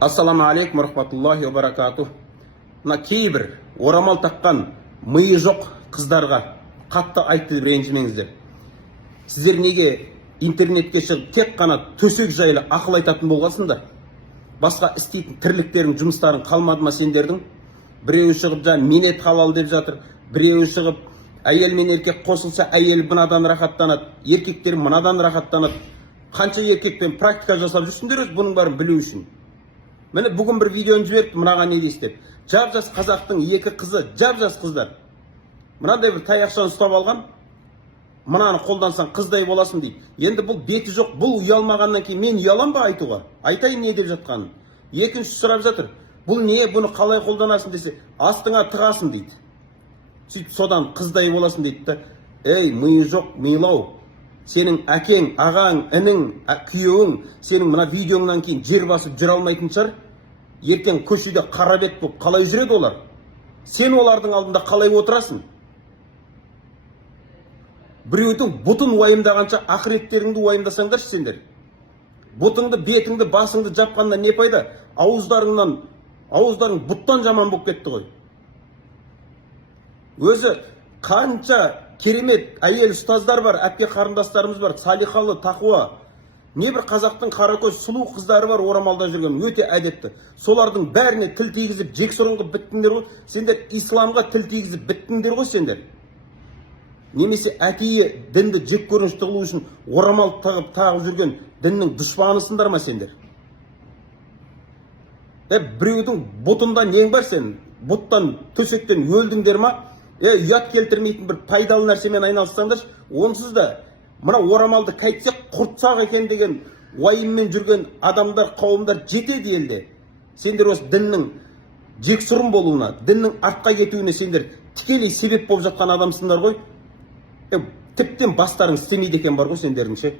Ассаламу алейкум рахматуллахи ва баракатух. Мына кейбір орамал таққан миы жоқ қыздарға қатты айтты ренжімеңіздер. Сіздер неге интернетке шығып тек қана төсек жайлы ақыл айтатын болғасыңдар? Басқа істейтін тірліктерің, жұмыстарың қалмады ма сендердің? Біреуі шығып минет халал деп жатыр, біреуі шығып әйел мен еркек қосылса әйел мынадан рахаттанады, еркектер мынадан рахаттанады. Қанша еркекпен практика жасап жүрсіңдер өз бұның барын білу үшін. Міне бүгін бір видеоны жіберіп, мынаған не дейсіздер? Жап-жас қазақтың екі қызы, жап-жас қыздар. Мынандай бір таяқшаны ұстап алған, мынаны қолдансаң қыздай боласың дейді. Енді бұл беті жоқ, бұл ұялмағаннан кейін мен ұялам ба айтуға? Айтайын не деп жатқанын. Екінші сұрап жатыр. Бұл не, бұны қалай қолданасың десе, астыңа тығасың дейді. Сөйтіп содан қыздай боласың дейді да. Ей, миы жоқ, милау. Сенің әкең, ағаң, інің, күйеуің сенің мына видеоңнан кейін жер басып жүре алмайтын шығар. Ертең көшеде қара бет болып қалай жүреді олар? Сен олардың алдында қалай отырасың? Біреудің бұтын уайымдағанша ақыреттеріңді уайымдасаңдар сендер. Бұтыңды, бетіңді, басыңды жапқанда не пайда? Ауыздарың бұттан жаман болып кетті ғой. Өзі қанша керемет әйел ұстаздар бар, әпке қарындастарымыз бар, салихалы, тақуа. Не бір қазақтың қаракөз сұлу қыздары бар орамалда жүрген, өте әдетті. Солардың бәріне тіл тигізіп, жексұрынғы біттіңдер ғой. Сендер исламға тіл тигізіп біттіңдер ғой сендер. Немесе әкейі дінді жек көрінішті қылу үшін орамал тағып жүрген діннің дұшпанысыңдар ма сендер? Біреудің бұтында нең бар сен? Бұттан, төсектен өлдіңдер ма? Ұят келтірмейтін бір пайдалы нәрсемен айналыссаңдар, онсыз да мына орамалды қайтсақ құртсақ екен деген уайыммен жүрген адамдар, қауымдар жетеді елде. Сендер осы діннің жексұрын болуына, діннің артқа кетуіне сендер тікелей себеп болып жатқан адамсыңдар ғой. Тіптен бастарың істемейді екен бар ғой сендердің ше.